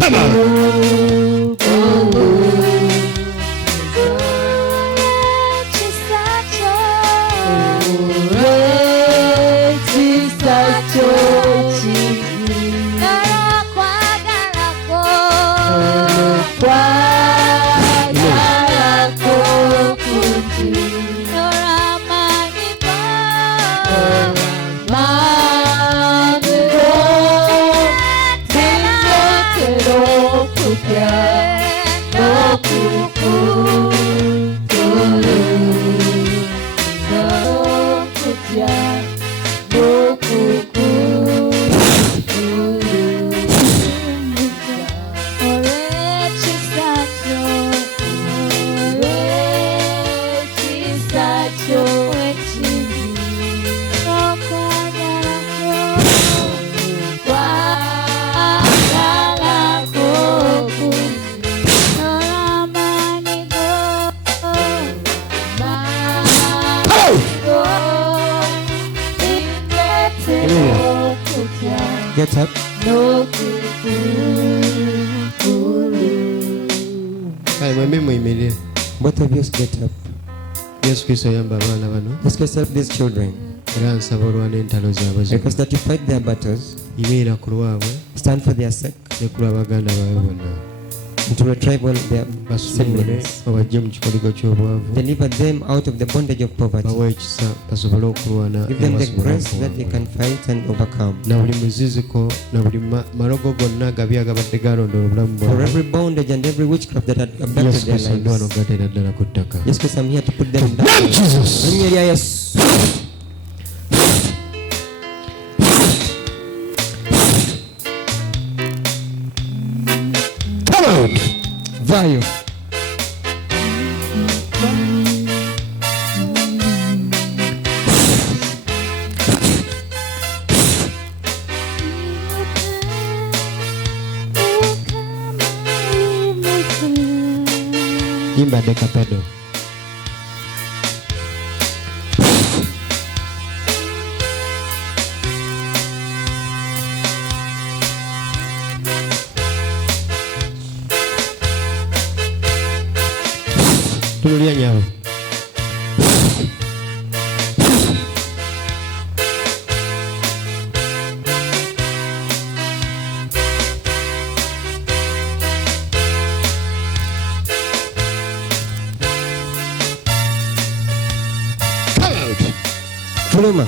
Come on. Get up. Both of you get up. Yes, please help these children. Because that you fight their battles, stand for their sake, and to retrieve all their siblings, deliver them out of the bondage of poverty, give them the grace that they can fight and overcome. For every bondage and every witchcraft that had abducted their lives, yes, because I'm here to put them down. Yes. Vaio. Imba Decapedo. Tulia nyawa. Come out. Fuluma.